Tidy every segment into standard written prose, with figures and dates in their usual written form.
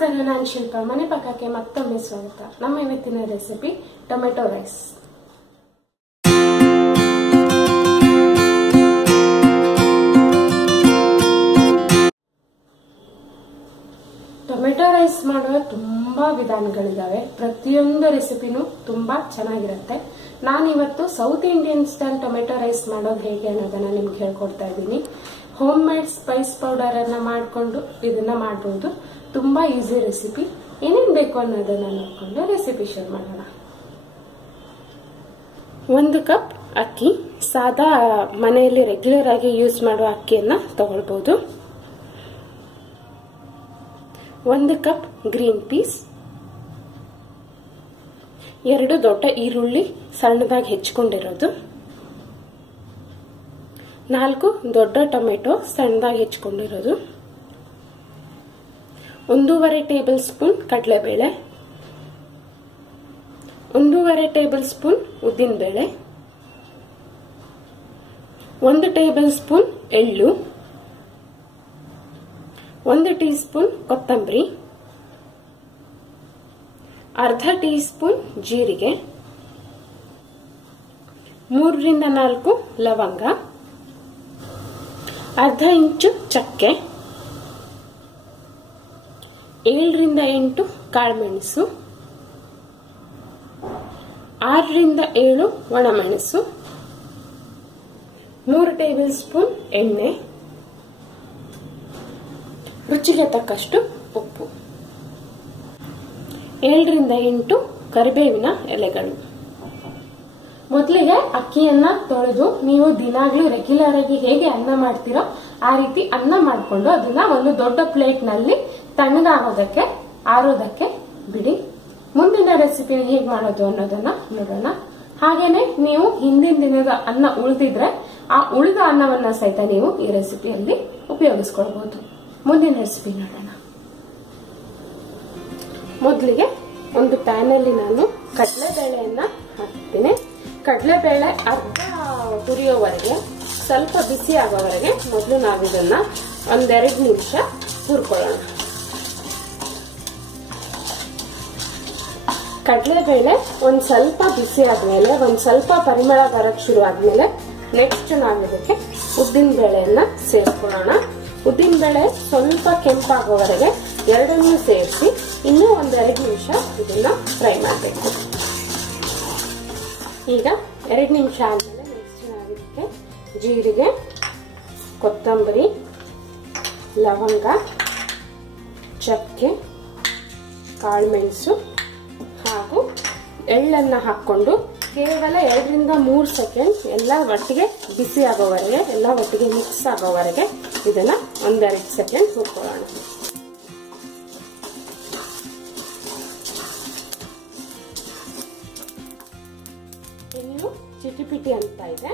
ನಮಸ್ಕಾರ, ನಾನು ಶಿಲ್ಪಾ. ಮನೆ ಪಕ್ಕಕ್ಕೆ ಮತ್ತೊಮ್ಮೆ ಸ್ವಾಗತ. ನಮ್ಮ ಇವತ್ತಿನ recipe tomato rice. Tomato rice ಮಾಡುವ ತುಂಬಾ ವಿಧಾನಗಳಿದಾವೆ. ಪ್ರತಿಯೊಂದು ರೆಸಿಪಿನೂ ತುಂಬಾ ಚೆನ್ನಾಗಿರುತ್ತೆ. ನಾನಿವತ್ತು south Indian style tomato rice ಮಾಡೋದು ಹೇಗೆ ಅನ್ನೋದನ್ನ ನಿಮ್ಗೆ ಹೇಳ್ಕೊಡ್ತಾ ಇದ್ದೀನಿ. ಹೋಮ್ ಮೇಡ್ ಸ್ಪೈಸ್ ಪೌಡರ್ ಅನ್ನ ಮಾಡಿಕೊಂಡು ಇದನ್ನ ಮಾಡಬಹುದು. ತುಂಬಾ ಈಸಿ ರೆಸಿಪಿ. ಏನೇನ್ ಬೇಕು ಅನ್ನೋದನ್ನ ನೋಡ್ಕೊಂಡು ರೆಸಿಪಿ ಶುರು ಮಾಡೋಣ. 1 ಕಪ್ ಅಕ್ಕಿ, ಸಾದಾ ಮನೆಯಲ್ಲಿ ರೆಗ್ಯುಲರ್ ಆಗಿ ಯೂಸ್ ಮಾಡುವ ಅಕ್ಕಿಯನ್ನ ತಗೊಳ್ಬಹುದು. 1 ಕಪ್ ಗ್ರೀನ್ ಪೀಸ್, 2 ದೊಡ್ಡ ಈರುಳ್ಳಿ ಸಣ್ಣದಾಗಿ ಹೆಚ್ಚಿಕೊಂಡಿರೋದು, 4 ದೊಡ್ಡ ಟೊಮೆಟೊ ಸಣ್ಣದಾಗಿ ಹೆಚ್ಚಿಕೊಂಡಿರೋದು, 1.5 ಟೇಬಲ್ ಸ್ಪೂನ್ ಕಡಲೆಬೇಳೆ, 1.5 ಟೇಬಲ್ ಸ್ಪೂನ್ ಉದ್ದಿನಬೇಳೆ, 1 ಟೇಬಲ್ ಸ್ಪೂನ್ ಎಳ್ಳು, 1 ಟೀ ಸ್ಪೂನ್ ಕೊತ್ತಂಬರಿ, ಅರ್ಧ ಟೀ ಸ್ಪೂನ್ ಜೀರಿಗೆ, 3 ರಿಂದ 4 ಲವಂಗ, ಅರ್ಧ ಇಂಚು ಚಕ್ಕೆ, 7 ರಿಂದ 8 ಕಾಳುಮೆಣಸು, 6 ರಿಂದ 7 ಒಣಮೆಣಸು, 3 ಟೇಬಲ್ ಸ್ಪೂನ್ ಎಣ್ಣೆ, ರುಚಿಗೆ ತಕ್ಕಷ್ಟು ಉಪ್ಪು, 7 ರಿಂದ 8 ಕರಿಬೇವಿನ ಎಲೆಗಳು. ಮೊದಲಿಗೆ ಅಕ್ಕಿಯನ್ನ ತೊಳೆದು ನೀವು ದಿನಾಗ್ಲೂ ರೆಗ್ಯುಲರ್ ಆಗಿ ಹೇಗೆ ಅನ್ನ ಮಾಡ್ತೀರೋ ಆ ರೀತಿ ಅನ್ನ ಮಾಡಿಕೊಂಡು ಅದನ್ನ ಒಂದು ದೊಡ್ಡ ಪ್ಲೇಟ್ ನಲ್ಲಿ ತಣ್ಣಗಾಗೋದಕ್ಕೆ ಆರೋದಕ್ಕೆ ಬಿಡಿ. ಮುಂದಿನ ರೆಸಿಪಿ ಹೇಗೆ ಮಾಡೋದು ಅನ್ನೋದನ್ನ ನೋಡೋಣ. ಹಾಗೇನೆ ನೀವು ಹಿಂದಿನ ದಿನದ ಅನ್ನ ಉಳಿದಿದ್ರೆ ಆ ಉಳಿದ ಅನ್ನವನ್ನ ಸಹಿತ ನೀವು ಈ ರೆಸಿಪಿಯಲ್ಲಿ ಉಪಯೋಗಿಸ್ಕೊಳ್ಬಹುದು. ಮುಂದಿನ ರೆಸಿಪಿ ನೋಡೋಣ. ಮೊದಲಿಗೆ ಒಂದು ಪ್ಯಾನ್ ಅಲ್ಲಿ ನಾನು ಕಡಲೆಬೇಳೆಯನ್ನ ಹಾಕ್ತೀನಿ. ಕಡಲೆಬೇಳೆ ಅರ್ಧ ಹುರಿಯೋವರೆಗೆ, ಸ್ವಲ್ಪ ಬಿಸಿ ಆಗೋವರೆಗೆ ಮೊದಲು ನಾವು ಇದನ್ನ 1-2 ನಿಮಿಷ ಹುರ್ಕೊಳ್ಳೋಣ. ಕಡಲೆಬೇಳೆ ಒಂದ್ ಸ್ವಲ್ಪ ಬಿಸಿ ಆದ್ಮೇಲೆ, ಒಂದ್ ಸ್ವಲ್ಪ ಪರಿಮಳ ಬರಕ್ ಶುರು ಆದ್ಮೇಲೆ ನೆಕ್ಸ್ಟ್ ನಾವು ಇದಕ್ಕೆ ಉದ್ದಿನ ಬೇಳೆಯನ್ನ ಸೇರಿಸ್ಕೊಳ್ಳೋಣ. ಉದ್ದಿನ ಬೇಳೆ ಸ್ವಲ್ಪ ಕೆಂಪಾಗೋವರೆಗೆ ಎರಡನ್ನೂ ಸೇರಿಸಿ ಇನ್ನೂ 1-2 ನಿಮಿಷ ಇದನ್ನ ಫ್ರೈ ಮಾಡಬೇಕು. ಈಗ 2 ನಿಮಿಷ ಆದ್ಮೇಲೆ ನೆಕ್ಸ್ಟ್ ನಾವು ಇದಕ್ಕೆ ಜೀರಿಗೆ, ಕೊತ್ತಂಬರಿ, ಲವಂಗ, ಚಕ್ಕೆ, ಕಾಳುಮೆಣಸು ಹಾಗೂ ಎಳ್ಳನ್ನ ಹಾಕೊಂಡು ಕೇವಲ 2 ರಿಂದ 3 ಸೆಕೆಂಡ್ ಎಲ್ಲ ಒಟ್ಟಿಗೆ ಬಿಸಿ ಆಗೋವರೆಗೆ, ಎಲ್ಲ ಒಟ್ಟಿಗೆ ಮಿಕ್ಸ್ ಆಗೋವರೆಗೆ ಇದನ್ನ 1-2 ಸೆಕೆಂಡ್ ಹುರ್ಕೊಳ್ಳೋಣ. ಇನ್ನು ಚಿಟಿಪಿಟಿ ಅಂತ ಇದೆ.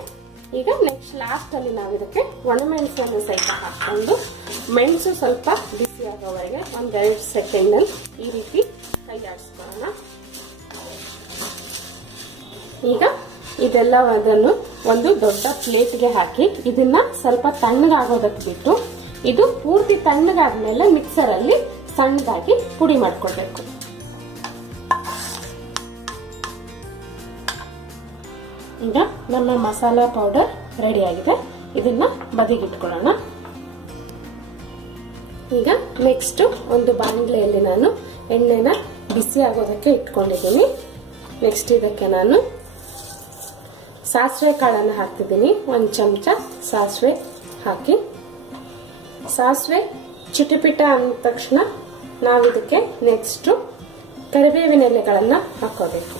ಈಗ ನೆಕ್ಸ್ಟ್ ಲಾಸ್ಟ್ ಅಲ್ಲಿ ನಾವು ಇದಕ್ಕೆ ಒಣಮೆಣಸನ್ನು ಸಹಿತ ಹಾಕೊಂಡು ಮೆಣಸು ಸ್ವಲ್ಪ ಬಿಸಿ ಆಗೋವರೆಗೆ 1-2 ಸೆಕೆಂಡ್ ನಲ್ಲಿ ಈ ರೀತಿ ಕೈಯಾಡಿಸ್ಕೊಳ್ಳೋಣ. ಈಗ ಇದೆಲ್ಲವನ್ನು ಒಂದು ದೊಡ್ಡ ಪ್ಲೇಟ್ಗೆ ಹಾಕಿ ಇದನ್ನ ಸ್ವಲ್ಪ ತಣ್ಣಗಾಗೋದಕ್ಕೆ ಬಿಟ್ಟು, ಇದು ಪೂರ್ತಿ ತಣ್ಣಗಾದ್ಮೇಲೆ ಮಿಕ್ಸರ್ ಅಲ್ಲಿ ಸಣ್ಣದಾಗಿ ಪುಡಿ ಮಾಡ್ಕೊಳ್ಬೇಕು. ಈಗ ನಮ್ಮ ಮಸಾಲಾ ಪೌಡರ್ ರೆಡಿ ಆಗಿದೆ. ಇದನ್ನ ಬದಿಗಿಟ್ಕೊಳ್ಳೋಣ. ಈಗ ನೆಕ್ಸ್ಟ್ ಒಂದು ಬಾಣಲೆಯಲ್ಲಿ ನಾನು ಎಣ್ಣೆನ ಬಿಸಿ ಆಗೋದಕ್ಕೆ ಇಟ್ಕೊಂಡಿದ್ದೀನಿ. ನೆಕ್ಸ್ಟ್ ಇದಕ್ಕೆ ನಾನು ಸಾಸಿವೆ ಕಾಳನ್ನ ಹಾಕ್ತಿದ್ದೀನಿ. 1 ಚಮಚ ಸಾಸಿವೆ ಹಾಕಿ, ಸಾಸಿವೆ ಚಿಟಿಪಿಟ ಅಂದ ತಕ್ಷಣ ನಾವು ಇದಕ್ಕೆ ನೆಕ್ಸ್ಟ್ ಕರಿಬೇವಿನ ಎಲೆಗಳನ್ನ ಹಾಕೋಬೇಕು.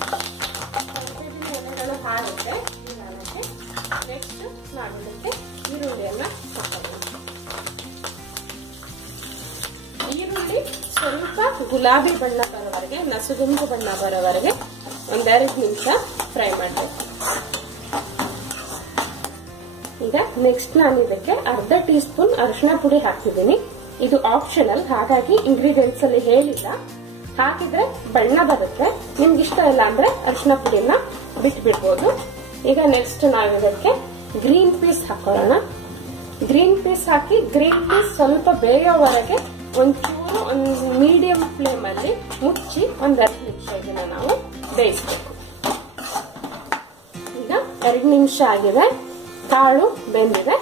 ಕರಿಬೇವಿನ ಎಲೆಗಳು ಹಾರುತ್ತೆ. ನೆಕ್ಸ್ಟ್ ನಾವು ಇದಕ್ಕೆ ಈರುಳ್ಳಿಯನ್ನ ಹಾಕೋಬೇಕು. ಈರುಳ್ಳಿ ಸ್ವಲ್ಪ ಗುಲಾಬಿ ಬಣ್ಣ ಬರೋವರೆಗೆ, ನಸುಗುಂಬು ಬಣ್ಣ ಬರೋವರೆಗೆ 1-2 ನಿಮಿಷ ಫ್ರೈ ಮಾಡಬೇಕು. ಈಗ ನೆಕ್ಸ್ಟ್ ನಾನು ಇದಕ್ಕೆ ಅರ್ಧ ಟೀ ಸ್ಪೂನ್ ಅರಿಶಿನ ಪುಡಿ ಹಾಕ್ತಿದ್ದೀನಿ. ಇದು ಆಪ್ಷನಲ್, ಹಾಗಾಗಿ ಇಂಗ್ರೀಡಿಯೆಂಟ್ಸ್ ಅಲ್ಲಿ ಹೇಳಿಲ್ಲ. ಹಾಕಿದ್ರೆ ಬಣ್ಣ ಬರುತ್ತೆ. ನಿಮ್ಗೆ ಇಷ್ಟ ಇಲ್ಲ ಅಂದ್ರೆ ಅರಿಶಿನ ಪುಡಿಯನ್ನ ಬಿಟ್ಬಿಡ್ಬೋದು. ಈಗ ನೆಕ್ಸ್ಟ್ ನಾವು ಇದಕ್ಕೆ ಗ್ರೀನ್ ಪೀಸ್ ಹಾಕೊಳ್ಳೋಣ. ಗ್ರೀನ್ ಪೀಸ್ ಹಾಕಿ ಗ್ರೀನ್ ಪೀಸ್ ಸ್ವಲ್ಪ ಬೇಯೋವರೆಗೆ ಒಂಚೂರು ನಾವು ಒಂದು ಮೀಡಿಯಂ ಫ್ಲೇಮ್ ಅಲ್ಲಿ ಮುಚ್ಚಿ ಒಂದ್ 2 ನಿಮಿಷ ಇದನ್ನ ನಾವು ಬೇಯಿಸಬೇಕು. ಈಗ 2 ನಿಮಿಷ ಆಗಿದೆ, ಕಾಳು ಬೆಂದಿದೆ.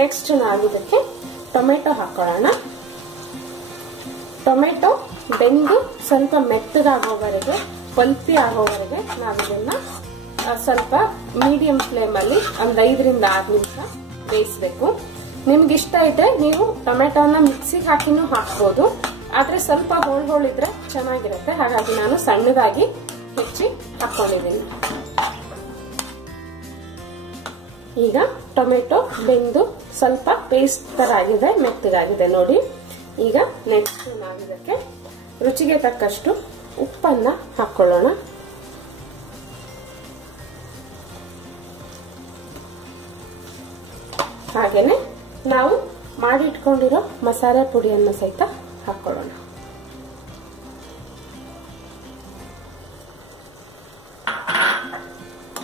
ನೆಕ್ಸ್ಟ್ ನಾವು ಇದಕ್ಕೆ ಟೊಮೆಟೊ ಹಾಕೊಳ್ಳೋಣ. ಟೊಮೆಟೊ ಬೆಂದು ಸ್ವಲ್ಪ ಮೆತ್ತಗಾಗೋವರೆಗೆ, ಪಲ್ಪಿ ಆಗೋವರೆಗೆ ನಾವು ಇದನ್ನ ಸ್ವಲ್ಪ ಮೀಡಿಯಂ ಫ್ಲೇಮ್ ಅಲ್ಲಿ ಒಂದ್ 5 ರಿಂದ 6 ನಿಮಿಷ ಬೇಯಿಸಬೇಕು. ನಿಮ್ಗೆ ಇಷ್ಟ ಇದ್ರೆ ನೀವು ಟೊಮೆಟೊನ ಮಿಕ್ಸಿಗೆ ಹಾಕಿನೂ ಹಾಕ್ಬೋದು, ಆದ್ರೆ ಸ್ವಲ್ಪ ಹೋಳಿದ್ರೆ ಚೆನ್ನಾಗಿರುತ್ತೆ. ಹಾಗಾಗಿ ನಾನು ಸಣ್ಣದಾಗಿ ಹೆಚ್ಚಿ ಹಾಕೊಂಡಿದ್ದೀನಿ. ಈಗ ಟೊಮೆಟೊ ಬೆಂದು ಸ್ವಲ್ಪ ಪೇಸ್ಟ್ ತರ ಆಗಿದೆ, ಮೆತ್ತಗಾಗಿದೆ ನೋಡಿ. ಈಗ ನೆಕ್ಸ್ಟ್ ನಾವು ಇದಕ್ಕೆ ರುಚಿಗೆ ತಕ್ಕಷ್ಟು ಉಪ್ಪನ್ನ ಹಾಕೊಳ್ಳೋಣ. ಹಾಗೇನೆ ನಾವು ಮಾಡಿಟ್ಕೊಂಡಿರೋ ಮಸಾಲೆ ಪುಡಿಯನ್ನು ಸಹಿತ ಹಾಕೊಳ್ಳೋಣ.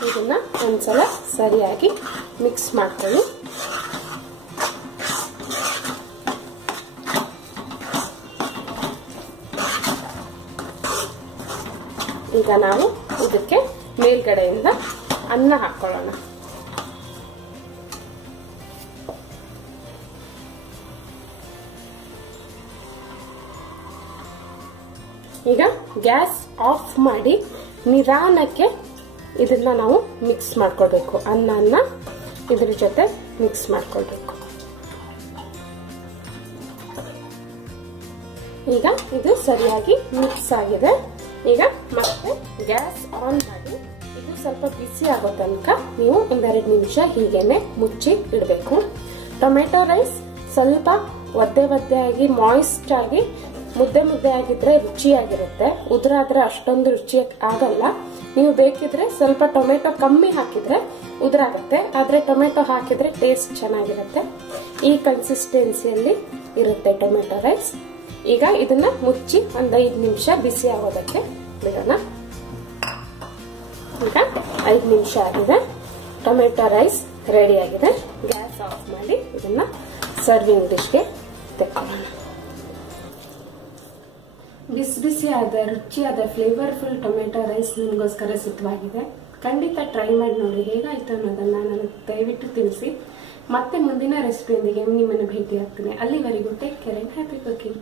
ಇದನ್ನ ಒಂದ್ಸಲ ಸರಿಯಾಗಿ ಮಿಕ್ಸ್ ಮಾಡ್ಕೊಳ್ಳಿ. ಈಗ ನಾವು ಇದಕ್ಕೆ ಮೇಲ್ಗಡೆಯಿಂದ ಅನ್ನ ಹಾಕೊಳ್ಳೋಣ. ಈಗ ಗ್ಯಾಸ್ ಆಫ್ ಮಾಡಿ ನಿಧಾನಕ್ಕೆ ಇದನ್ನ ನಾವು ಮಿಕ್ಸ್ ಮಾಡ್ಕೊಳ್ಬೇಕು. ಅನ್ನನ ಇದ್ರ ಜೊತೆ ಮಿಕ್ಸ್ ಮಾಡ್ಕೊಳ್ಬೇಕು. ಈಗ ಇದು ಸರಿಯಾಗಿ ಮಿಕ್ಸ್ ಆಗಿದೆ. ಈಗ ಮತ್ತೆ ಗ್ಯಾಸ್ ಆನ್ ಮಾಡಿ ಇದು ಸ್ವಲ್ಪ ಬಿಸಿ ಆಗೋ ತನಕ ನೀವು ಒಂದ್ 2 ನಿಮಿಷ ಹೀಗೇನೆ ಮುಚ್ಚಿ ಇಡಬೇಕು. ಟೊಮೆಟೊ ರೈಸ್ ಸ್ವಲ್ಪ ಒದ್ದೆ ಆಗಿ ಮಾಯಿಸ್ಟ್ ಆಗಿ ಮುದ್ದೆ ಆಗಿದ್ರೆ ರುಚಿಯಾಗಿರುತ್ತೆ. ಉದುರಾದ್ರೆ ಅಷ್ಟೊಂದು ರುಚಿ ಆಗಲ್ಲ. ನೀವು ಬೇಕಿದ್ರೆ ಸ್ವಲ್ಪ ಟೊಮೆಟೊ ಕಮ್ಮಿ ಹಾಕಿದ್ರೆ ಉದುರಾಗುತ್ತೆ, ಆದ್ರೆ ಟೊಮೆಟೊ ಹಾಕಿದ್ರೆ ಟೇಸ್ಟ್ ಚೆನ್ನಾಗಿರುತ್ತೆ. ಈ ಕನ್ಸಿಸ್ಟೆನ್ಸಿಯಲ್ಲಿ ಇರುತ್ತೆ ಟೊಮೆಟೊ ರೈಸ್. ಈಗ ಇದನ್ನ ಮುಚ್ಚಿ ಒಂದ್ 5 ನಿಮಿಷ ಬಿಸಿ ಆಗೋದಕ್ಕೆ ಬಿಡೋಣ. ಈಗ 5 ನಿಮಿಷ ಆಗಿದೆ, ಟೊಮೆಟೊ ರೈಸ್ ರೆಡಿ ಆಗಿದೆ. ಗ್ಯಾಸ್ ಆಫ್ ಮಾಡಿ ಇದನ್ನ ಸರ್ವಿಂಗ್ ಡಿಶ್ಗೆ ತೆಕ್ಕೊಳ್ಳೋಣ. ಬಿಸಿಯಾದ ರುಚಿಯಾದ ಫ್ಲೇವರ್ಫುಲ್ ಟೊಮೆಟೊ ರೈಸ್ ನಿಮಗೋಸ್ಕರ ಸಿದ್ಧವಾಗಿದೆ. ಖಂಡಿತ ಟ್ರೈ ಮಾಡಿ ನೋಡಿ, ಹೇಗಾಯ್ತು ಅನ್ನೋದನ್ನ ನನಗೆ ದಯವಿಟ್ಟು ತಿಳಿಸಿ. ಮತ್ತೆ ಮುಂದಿನ ರೆಸಿಪಿಯೊಂದಿಗೆ ನಿಮ್ಮನ್ನು ಭೇಟಿ ಆಗ್ತೀನಿ. ಅಲ್ಲಿವರೆಗೂ take care and happy cooking.